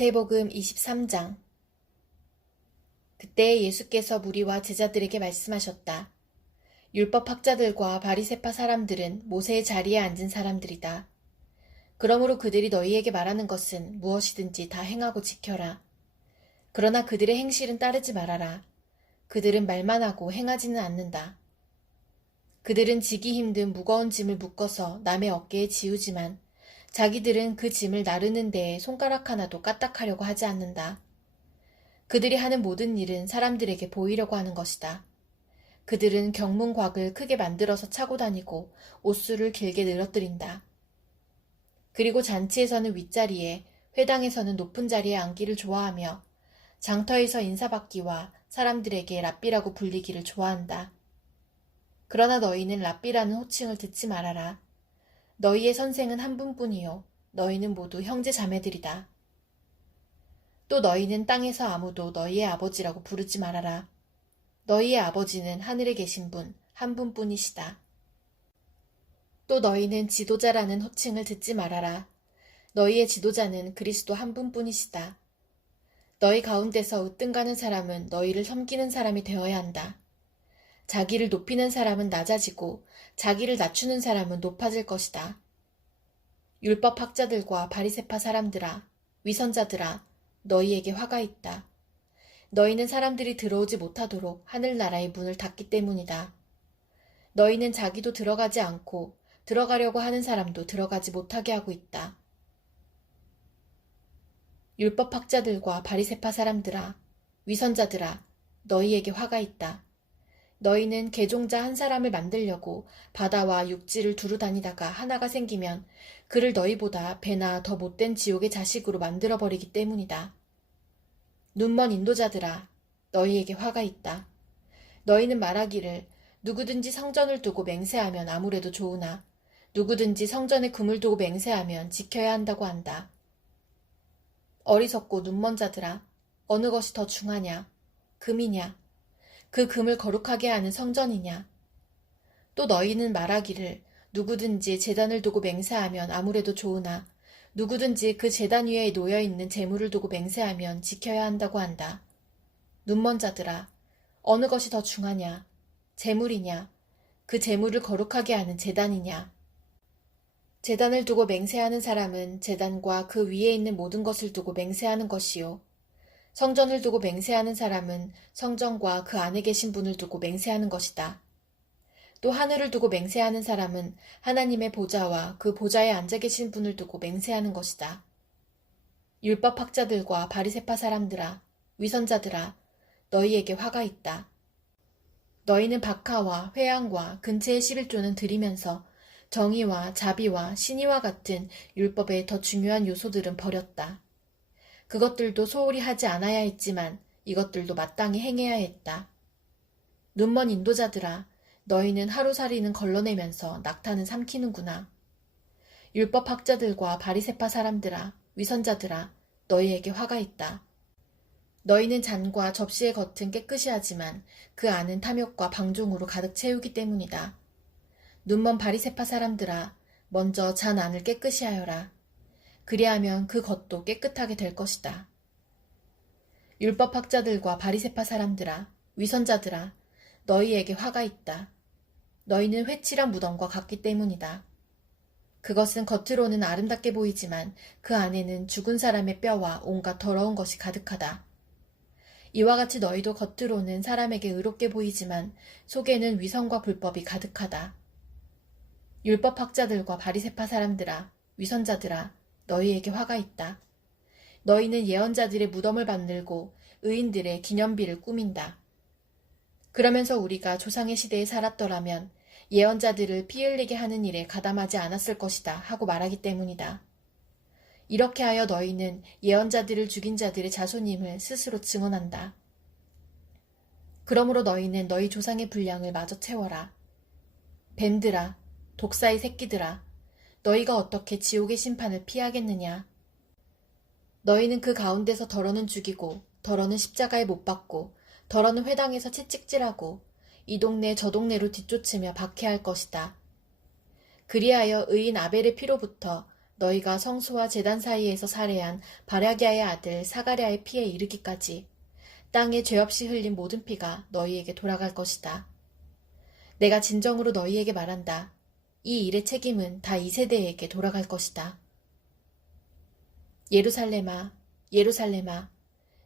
마태복음 23장. 그때 예수께서 무리와 제자들에게 말씀하셨다. 율법학자들과 바리새파 사람들은 모세의 자리에 앉은 사람들이다. 그러므로 그들이 너희에게 말하는 것은 무엇이든지 다 행하고 지켜라. 그러나 그들의 행실은 따르지 말아라. 그들은 말만 하고 행하지는 않는다. 그들은 지기 힘든 무거운 짐을 묶어서 남의 어깨에 지우지만 자기들은 그 짐을 나르는 데에 손가락 하나도 까딱하려고 하지 않는다. 그들이 하는 모든 일은 사람들에게 보이려고 하는 것이다. 그들은 경문곽을 크게 만들어서 차고 다니고 옷수를 길게 늘어뜨린다. 그리고 잔치에서는 윗자리에, 회당에서는 높은 자리에 앉기를 좋아하며 장터에서 인사받기와 사람들에게 랍비라고 불리기를 좋아한다. 그러나 너희는 랍비라는 호칭을 듣지 말아라. 너희의 선생은 한 분뿐이요 너희는 모두 형제 자매들이다. 또 너희는 땅에서 아무도 너희의 아버지라고 부르지 말아라. 너희의 아버지는 하늘에 계신 분 한 분뿐이시다. 또 너희는 지도자라는 호칭을 듣지 말아라. 너희의 지도자는 그리스도 한 분뿐이시다. 너희 가운데서 으뜸가는 사람은 너희를 섬기는 사람이 되어야 한다. 자기를 높이는 사람은 낮아지고 자기를 낮추는 사람은 높아질 것이다. 율법학자들과 바리새파 사람들아, 위선자들아, 너희에게 화가 있다. 너희는 사람들이 들어오지 못하도록 하늘나라의 문을 닫기 때문이다. 너희는 자기도 들어가지 않고 들어가려고 하는 사람도 들어가지 못하게 하고 있다. 율법학자들과 바리새파 사람들아, 위선자들아, 너희에게 화가 있다. 너희는 개종자 한 사람을 만들려고 바다와 육지를 두루 다니다가 하나가 생기면 그를 너희보다 배나 더 못된 지옥의 자식으로 만들어버리기 때문이다. 눈먼 인도자들아, 너희에게 화가 있다. 너희는 말하기를 누구든지 성전을 두고 맹세하면 아무래도 좋으나 누구든지 성전에 금을 두고 맹세하면 지켜야 한다고 한다. 어리석고 눈먼 자들아, 어느 것이 더 중하냐? 금이냐? 그 금을 거룩하게 하는 성전이냐? 또 너희는 말하기를 누구든지 제단을 두고 맹세하면 아무래도 좋으나 누구든지 그 제단 위에 놓여있는 재물을 두고 맹세하면 지켜야 한다고 한다. 눈먼 자들아, 어느 것이 더 중하냐? 재물이냐? 그 재물을 거룩하게 하는 제단이냐? 제단을 두고 맹세하는 사람은 제단과 그 위에 있는 모든 것을 두고 맹세하는 것이요. 성전을 두고 맹세하는 사람은 성전과 그 안에 계신 분을 두고 맹세하는 것이다. 또 하늘을 두고 맹세하는 사람은 하나님의 보좌와 그 보좌에 앉아 계신 분을 두고 맹세하는 것이다. 율법학자들과 바리새파 사람들아, 위선자들아, 너희에게 화가 있다. 너희는 박하와 회양과 근체의 11조는 드리면서 정의와 자비와 신의와 같은 율법의 더 중요한 요소들은 버렸다. 그것들도 소홀히 하지 않아야 했지만 이것들도 마땅히 행해야 했다. 눈먼 인도자들아, 너희는 하루살이는 걸러내면서 낙타는 삼키는구나. 율법학자들과 바리새파 사람들아, 위선자들아, 너희에게 화가 있다. 너희는 잔과 접시의 겉은 깨끗이 하지만 그 안은 탐욕과 방종으로 가득 채우기 때문이다. 눈먼 바리새파 사람들아, 먼저 잔 안을 깨끗이 하여라. 그리하면 그 겉도 깨끗하게 될 것이다. 율법학자들과 바리새파 사람들아, 위선자들아, 너희에게 화가 있다. 너희는 회칠한 무덤과 같기 때문이다. 그것은 겉으로는 아름답게 보이지만 그 안에는 죽은 사람의 뼈와 온갖 더러운 것이 가득하다. 이와 같이 너희도 겉으로는 사람에게 의롭게 보이지만 속에는 위선과 불법이 가득하다. 율법학자들과 바리새파 사람들아, 위선자들아, 너희에게 화가 있다. 너희는 예언자들의 무덤을 만들고 의인들의 기념비를 꾸민다. 그러면서 우리가 조상의 시대에 살았더라면 예언자들을 피 흘리게 하는 일에 가담하지 않았을 것이다 하고 말하기 때문이다. 이렇게 하여 너희는 예언자들을 죽인 자들의 자손임을 스스로 증언한다. 그러므로 너희는 너희 조상의 분량을 마저 채워라. 뱀들아, 독사의 새끼들아, 너희가 어떻게 지옥의 심판을 피하겠느냐? 너희는 그 가운데서 더러는 죽이고 더러는 십자가에 못 박고 더러는 회당에서 채찍질하고 이 동네 저 동네로 뒤쫓으며 박해할 것이다. 그리하여 의인 아벨의 피로부터 너희가 성소와 제단 사이에서 살해한 바랴기야의 아들 사가랴의 피에 이르기까지 땅에 죄 없이 흘린 모든 피가 너희에게 돌아갈 것이다. 내가 진정으로 너희에게 말한다. 이 일의 책임은 다 이 세대에게 돌아갈 것이다. 예루살렘아, 예루살렘아,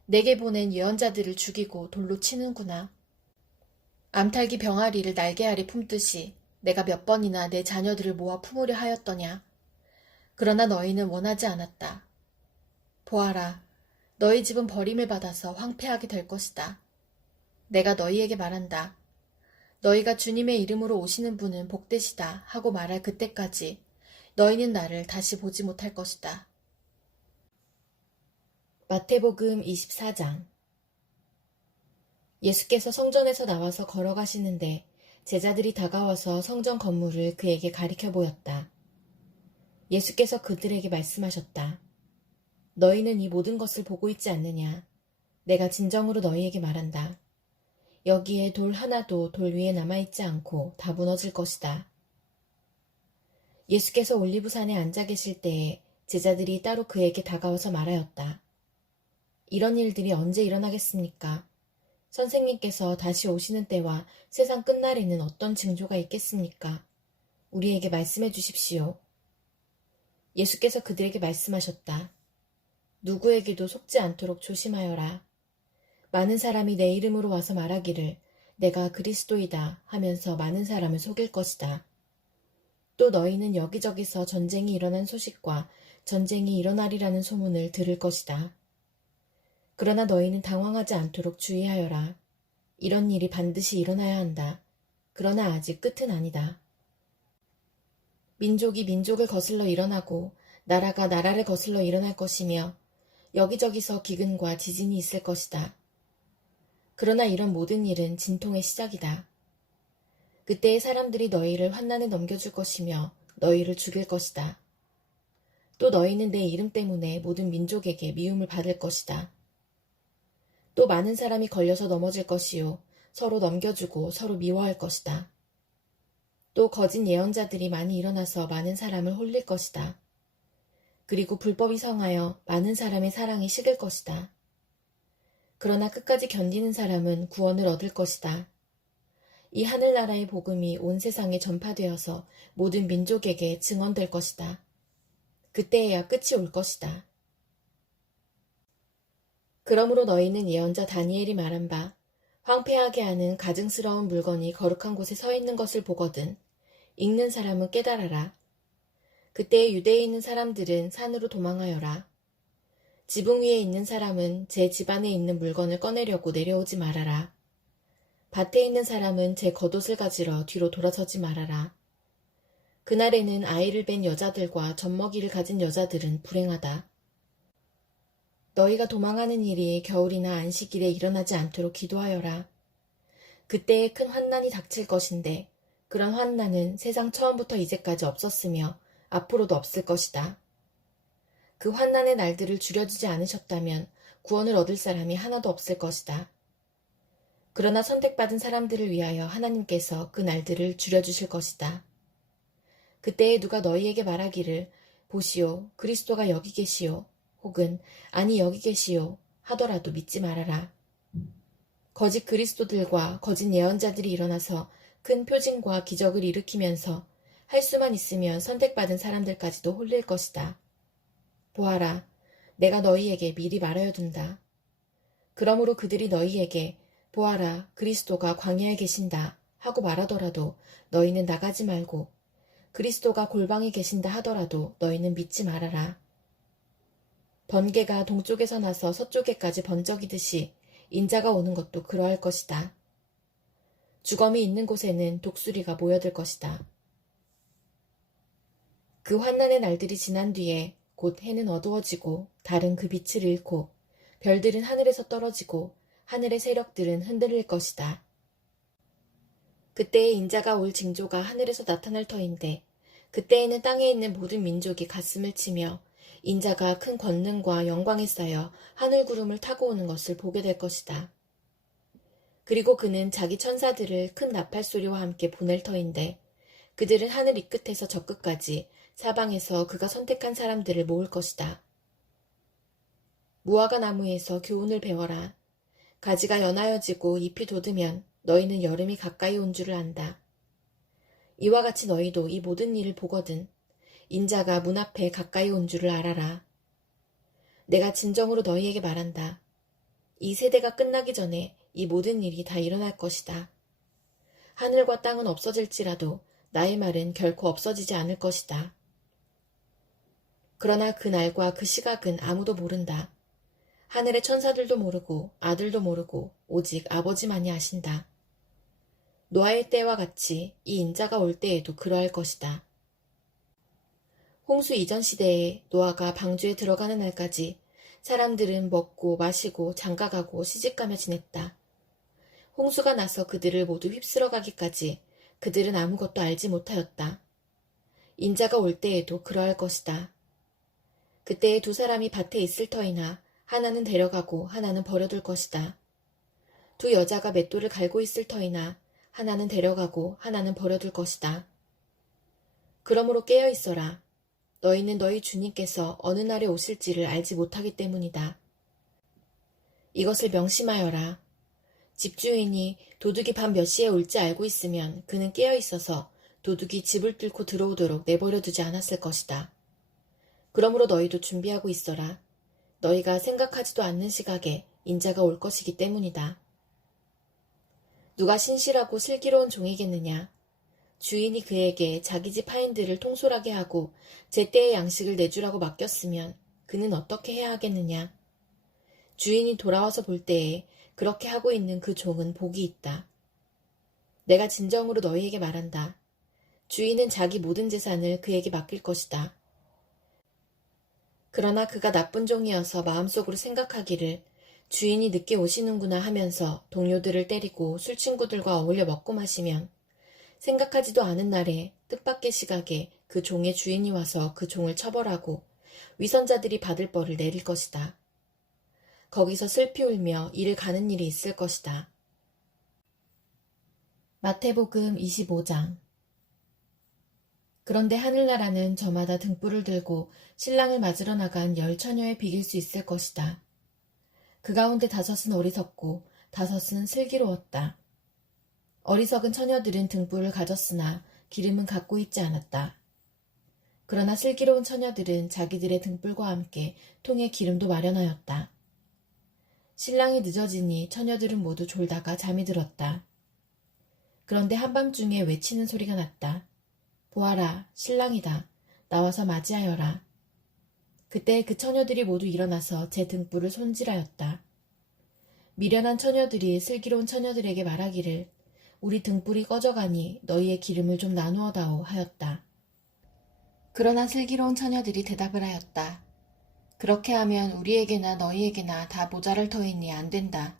내게 보낸 예언자들을 죽이고 돌로 치는구나. 암탉이 병아리를 날개 아래 품듯이 내가 몇 번이나 내 자녀들을 모아 품으려 하였더냐. 그러나 너희는 원하지 않았다. 보아라, 너희 집은 버림을 받아서 황폐하게 될 것이다. 내가 너희에게 말한다. 너희가 주님의 이름으로 오시는 분은 복되시다 하고 말할 그때까지 너희는 나를 다시 보지 못할 것이다. 마태복음 24장. 예수께서 성전에서 나와서 걸어가시는데 제자들이 다가와서 성전 건물을 그에게 가리켜 보였다. 예수께서 그들에게 말씀하셨다. 너희는 이 모든 것을 보고 있지 않느냐? 내가 진정으로 너희에게 말한다. 여기에 돌 하나도 돌 위에 남아있지 않고 다 무너질 것이다. 예수께서 올리브산에 앉아 계실 때에 제자들이 따로 그에게 다가와서 말하였다. 이런 일들이 언제 일어나겠습니까? 선생님께서 다시 오시는 때와 세상 끝날에는 어떤 징조가 있겠습니까? 우리에게 말씀해 주십시오. 예수께서 그들에게 말씀하셨다. 누구에게도 속지 않도록 조심하여라. 많은 사람이 내 이름으로 와서 말하기를 내가 그리스도이다 하면서 많은 사람을 속일 것이다. 또 너희는 여기저기서 전쟁이 일어난 소식과 전쟁이 일어나리라는 소문을 들을 것이다. 그러나 너희는 당황하지 않도록 주의하여라. 이런 일이 반드시 일어나야 한다. 그러나 아직 끝은 아니다. 민족이 민족을 거슬러 일어나고 나라가 나라를 거슬러 일어날 것이며 여기저기서 기근과 지진이 있을 것이다. 그러나 이런 모든 일은 진통의 시작이다. 그때의 사람들이 너희를 환난에 넘겨줄 것이며 너희를 죽일 것이다. 또 너희는 내 이름 때문에 모든 민족에게 미움을 받을 것이다. 또 많은 사람이 걸려서 넘어질 것이요 서로 넘겨주고 서로 미워할 것이다. 또 거짓 예언자들이 많이 일어나서 많은 사람을 홀릴 것이다. 그리고 불법이 성하여 많은 사람의 사랑이 식을 것이다. 그러나 끝까지 견디는 사람은 구원을 얻을 것이다. 이 하늘나라의 복음이 온 세상에 전파되어서 모든 민족에게 증언될 것이다. 그때에야 끝이 올 것이다. 그러므로 너희는 예언자 다니엘이 말한 바 황폐하게 하는 가증스러운 물건이 거룩한 곳에 서 있는 것을 보거든 읽는 사람은 깨달아라. 그때에 유대에 있는 사람들은 산으로 도망하여라. 지붕 위에 있는 사람은 제 집안에 있는 물건을 꺼내려고 내려오지 말아라. 밭에 있는 사람은 제 겉옷을 가지러 뒤로 돌아서지 말아라. 그날에는 아이를 뵌 여자들과 젖먹이를 가진 여자들은 불행하다. 너희가 도망하는 일이 겨울이나 안식일에 일어나지 않도록 기도하여라. 그때에 큰 환난이 닥칠 것인데 그런 환난은 세상 처음부터 이제까지 없었으며 앞으로도 없을 것이다. 그 환난의 날들을 줄여주지 않으셨다면 구원을 얻을 사람이 하나도 없을 것이다. 그러나 선택받은 사람들을 위하여 하나님께서 그 날들을 줄여주실 것이다. 그때에 누가 너희에게 말하기를 보시오 그리스도가 여기 계시오 혹은 아니 여기 계시오 하더라도 믿지 말아라. 거짓 그리스도들과 거짓 예언자들이 일어나서 큰 표징과 기적을 일으키면서 할 수만 있으면 선택받은 사람들까지도 홀릴 것이다. 보아라, 내가 너희에게 미리 말하여 둔다. 그러므로 그들이 너희에게 보아라, 그리스도가 광야에 계신다 하고 말하더라도 너희는 나가지 말고 그리스도가 골방에 계신다 하더라도 너희는 믿지 말아라. 번개가 동쪽에서 나서 서쪽에까지 번쩍이듯이 인자가 오는 것도 그러할 것이다. 주검이 있는 곳에는 독수리가 모여들 것이다. 그 환난의 날들이 지난 뒤에 곧 해는 어두워지고 달은 그 빛을 잃고 별들은 하늘에서 떨어지고 하늘의 세력들은 흔들릴 것이다. 그때에 인자가 올 징조가 하늘에서 나타날 터인데 그때에는 땅에 있는 모든 민족이 가슴을 치며 인자가 큰 권능과 영광에 쌓여 하늘 구름을 타고 오는 것을 보게 될 것이다. 그리고 그는 자기 천사들을 큰 나팔 소리와 함께 보낼 터인데 그들은 하늘 이 끝에서 저 끝까지 사방에서 그가 선택한 사람들을 모을 것이다. 무화과 나무에서 교훈을 배워라. 가지가 연하여지고 잎이 돋으면 너희는 여름이 가까이 온 줄을 안다. 이와 같이 너희도 이 모든 일을 보거든 인자가 문 앞에 가까이 온 줄을 알아라. 내가 진정으로 너희에게 말한다. 이 세대가 끝나기 전에 이 모든 일이 다 일어날 것이다. 하늘과 땅은 없어질지라도 나의 말은 결코 없어지지 않을 것이다. 그러나 그 날과 그 시각은 아무도 모른다. 하늘의 천사들도 모르고 아들도 모르고 오직 아버지만이 아신다. 노아의 때와 같이 이 인자가 올 때에도 그러할 것이다. 홍수 이전 시대에 노아가 방주에 들어가는 날까지 사람들은 먹고 마시고 장가가고 시집가며 지냈다. 홍수가 나서 그들을 모두 휩쓸어 가기까지 그들은 아무것도 알지 못하였다. 인자가 올 때에도 그러할 것이다. 그때에 두 사람이 밭에 있을 터이나 하나는 데려가고 하나는 버려둘 것이다. 두 여자가 맷돌을 갈고 있을 터이나 하나는 데려가고 하나는 버려둘 것이다. 그러므로 깨어 있어라. 너희는 너희 주님께서 어느 날에 오실지를 알지 못하기 때문이다. 이것을 명심하여라. 집주인이 도둑이 밤 몇 시에 올지 알고 있으면 그는 깨어 있어서 도둑이 집을 뚫고 들어오도록 내버려 두지 않았을 것이다. 그러므로 너희도 준비하고 있어라. 너희가 생각하지도 않는 시각에 인자가 올 것이기 때문이다. 누가 신실하고 슬기로운 종이겠느냐? 주인이 그에게 자기 집 하인들을 통솔하게 하고 제때의 양식을 내주라고 맡겼으면 그는 어떻게 해야 하겠느냐? 주인이 돌아와서 볼 때에 그렇게 하고 있는 그 종은 복이 있다. 내가 진정으로 너희에게 말한다. 주인은 자기 모든 재산을 그에게 맡길 것이다. 그러나 그가 나쁜 종이어서 마음속으로 생각하기를 주인이 늦게 오시는구나 하면서 동료들을 때리고 술친구들과 어울려 먹고 마시면 생각하지도 않은 날에 뜻밖의 시각에 그 종의 주인이 와서 그 종을 처벌하고 위선자들이 받을 벌을 내릴 것이다. 거기서 슬피 울며 이를 가는 일이 있을 것이다. 마태복음 25장. 그런데 하늘나라는 저마다 등불을 들고 신랑을 맞으러 나간 10처녀에 비길 수 있을 것이다. 그 가운데 5은 어리석고 5은 슬기로웠다. 어리석은 처녀들은 등불을 가졌으나 기름은 갖고 있지 않았다. 그러나 슬기로운 처녀들은 자기들의 등불과 함께 통에 기름도 마련하였다. 신랑이 늦어지니 처녀들은 모두 졸다가 잠이 들었다. 그런데 한밤중에 외치는 소리가 났다. 보아라, 신랑이다. 나와서 맞이하여라. 그때 그 처녀들이 모두 일어나서 제 등불을 손질하였다. 미련한 처녀들이 슬기로운 처녀들에게 말하기를 우리 등불이 꺼져가니 너희의 기름을 좀 나누어 다오 하였다. 그러나 슬기로운 처녀들이 대답을 하였다. 그렇게 하면 우리에게나 너희에게나 다 모자랄 터이니 안 된다.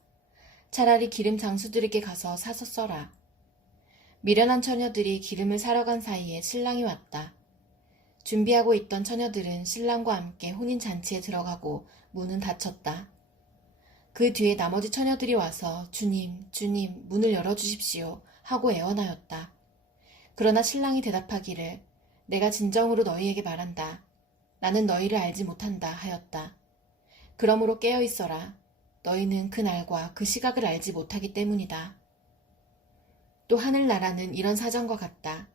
차라리 기름 장수들에게 가서 사서 써라. 미련한 처녀들이 기름을 사러 간 사이에 신랑이 왔다. 준비하고 있던 처녀들은 신랑과 함께 혼인잔치에 들어가고 문은 닫혔다. 그 뒤에 나머지 처녀들이 와서 주님, 주님, 문을 열어주십시오 하고 애원하였다. 그러나 신랑이 대답하기를 내가 진정으로 너희에게 말한다. 나는 너희를 알지 못한다 하였다. 그러므로 깨어 있어라. 너희는 그 날과 그 시각을 알지 못하기 때문이다. 또 하늘나라는 이런 사정과 같다.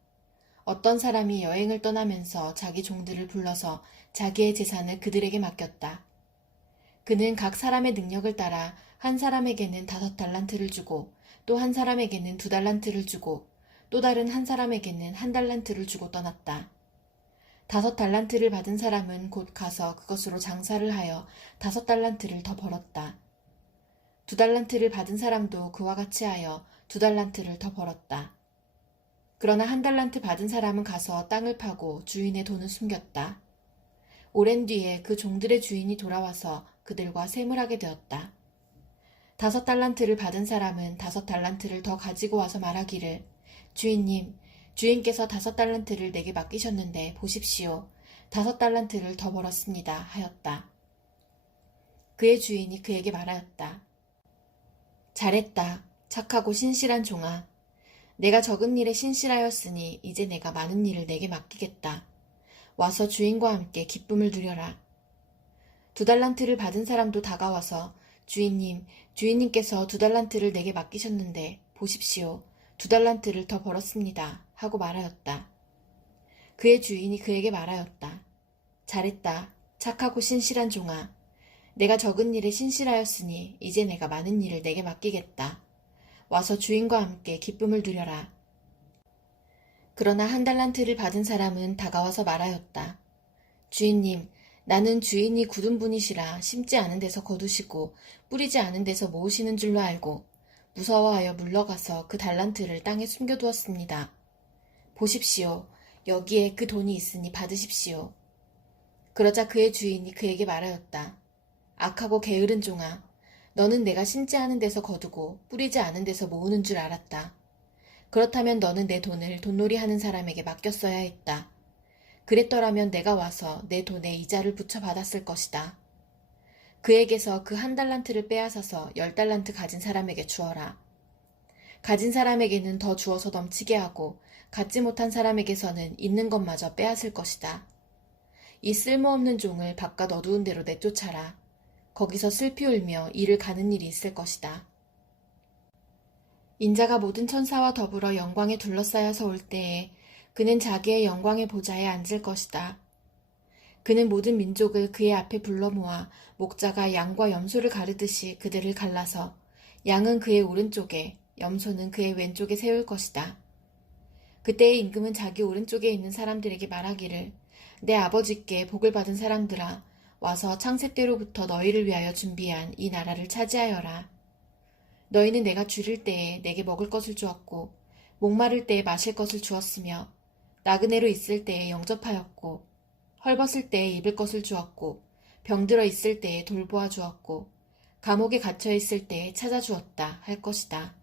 어떤 사람이 여행을 떠나면서 자기 종들을 불러서 자기의 재산을 그들에게 맡겼다. 그는 각 사람의 능력을 따라 한 사람에게는 5달란트를 주고 또 한 사람에게는 2달란트를 주고 또 다른 한 사람에게는 1달란트를 주고 떠났다. 5달란트를 받은 사람은 곧 가서 그것으로 장사를 하여 5달란트를 더 벌었다. 2달란트를 받은 사람도 그와 같이 하여 2달란트를 더 벌었다. 그러나 1달란트 받은 사람은 가서 땅을 파고 주인의 돈을 숨겼다. 오랜 뒤에 그 종들의 주인이 돌아와서 그들과 셈을 하게 되었다. 5달란트를 받은 사람은 5달란트를 더 가지고 와서 말하기를 주인님, 주인께서 5달란트를 내게 맡기셨는데 보십시오. 5달란트를 더 벌었습니다 하였다. 그의 주인이 그에게 말하였다. 잘했다. 착하고 신실한 종아. 내가 적은 일에 신실하였으니 이제 내가 많은 일을 내게 맡기겠다. 와서 주인과 함께 기쁨을 누려라. 2달란트를 받은 사람도 다가와서 주인님, 주인님께서 2달란트를 내게 맡기셨는데 보십시오. 2달란트를 더 벌었습니다. 하고 말하였다. 그의 주인이 그에게 말하였다. 잘했다. 착하고 신실한 종아. 내가 적은 일에 신실하였으니 이제 내가 많은 일을 내게 맡기겠다. 와서 주인과 함께 기쁨을 누려라. 그러나 1달란트를 받은 사람은 다가와서 말하였다. 주인님, 나는 주인이 굳은 분이시라 심지 않은 데서 거두시고 뿌리지 않은 데서 모으시는 줄로 알고 무서워하여 물러가서 그 달란트를 땅에 숨겨두었습니다. 보십시오. 여기에 그 돈이 있으니 받으십시오. 그러자 그의 주인이 그에게 말하였다. 악하고 게으른 종아, 너는 내가 심지 않은 데서 거두고 뿌리지 않은 데서 모으는 줄 알았다. 그렇다면 너는 내 돈을 돈놀이 하는 사람에게 맡겼어야 했다. 그랬더라면 내가 와서 내 돈에 이자를 붙여 받았을 것이다. 그에게서 그 1달란트를 빼앗아서 10달란트 가진 사람에게 주어라. 가진 사람에게는 더 주어서 넘치게 하고 갖지 못한 사람에게서는 있는 것마저 빼앗을 것이다. 이 쓸모없는 종을 바깥 어두운 데로 내쫓아라. 거기서 슬피 울며 이를 가는 일이 있을 것이다. 인자가 모든 천사와 더불어 영광에 둘러싸여서 올 때에 그는 자기의 영광의 보좌에 앉을 것이다. 그는 모든 민족을 그의 앞에 불러 모아 목자가 양과 염소를 가르듯이 그들을 갈라서 양은 그의 오른쪽에 염소는 그의 왼쪽에 세울 것이다. 그때의 임금은 자기 오른쪽에 있는 사람들에게 말하기를 내 아버지께 복을 받은 사람들아 와서 창세 때로부터 너희를 위하여 준비한 이 나라를 차지하여라. 너희는 내가 줄일 때에 내게 먹을 것을 주었고 목마를 때에 마실 것을 주었으며 나그네로 있을 때에 영접하였고 헐벗을 때에 입을 것을 주었고 병들어 있을 때에 돌보아 주었고 감옥에 갇혀 있을 때에 찾아주었다 할 것이다.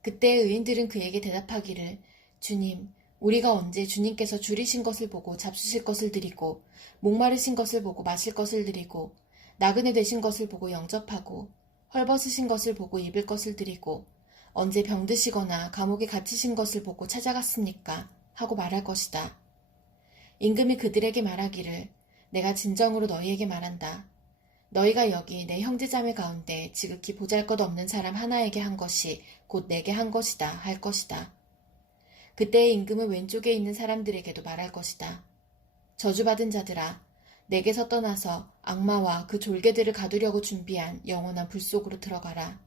그때 의인들은 그에게 대답하기를 주님, 우리가 언제 주님께서 줄이신 것을 보고 잡수실 것을 드리고 목마르신 것을 보고 마실 것을 드리고 나그네 되신 것을 보고 영접하고 헐벗으신 것을 보고 입을 것을 드리고 언제 병드시거나 감옥에 갇히신 것을 보고 찾아갔습니까? 하고 말할 것이다. 임금이 그들에게 말하기를 내가 진정으로 너희에게 말한다. 너희가 여기 내 형제자매 가운데 지극히 보잘것없는 사람 하나에게 한 것이 곧 내게 한 것이다 할 것이다. 그때의 임금은 왼쪽에 있는 사람들에게도 말할 것이다. 저주받은 자들아, 내게서 떠나서 악마와 그 졸개들을 가두려고 준비한 영원한 불 속으로 들어가라.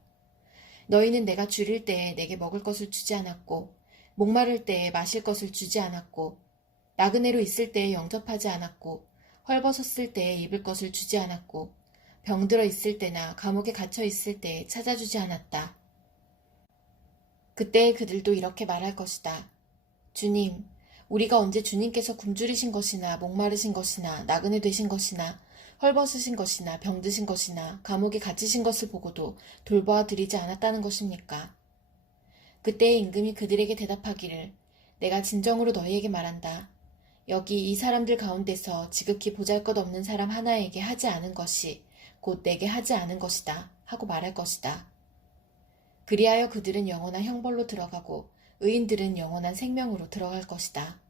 너희는 내가 줄일 때에 내게 먹을 것을 주지 않았고 목마를 때에 마실 것을 주지 않았고 나그네로 있을 때에 영접하지 않았고 헐벗었을 때에 입을 것을 주지 않았고 병들어 있을 때나 감옥에 갇혀 있을 때에 찾아주지 않았다. 그때 그들도 이렇게 말할 것이다. 주님, 우리가 언제 주님께서 굶주리신 것이나 목마르신 것이나 나그네 되신 것이나 헐벗으신 것이나 병드신 것이나 감옥에 갇히신 것을 보고도 돌보아 드리지 않았다는 것입니까? 그때의 임금이 그들에게 대답하기를 내가 진정으로 너희에게 말한다. 여기 이 사람들 가운데서 지극히 보잘것없는 사람 하나에게 하지 않은 것이 곧 내게 하지 않은 것이다 하고 말할 것이다. 그리하여 그들은 영원한 형벌로 들어가고 의인들은 영원한 생명으로 들어갈 것이다.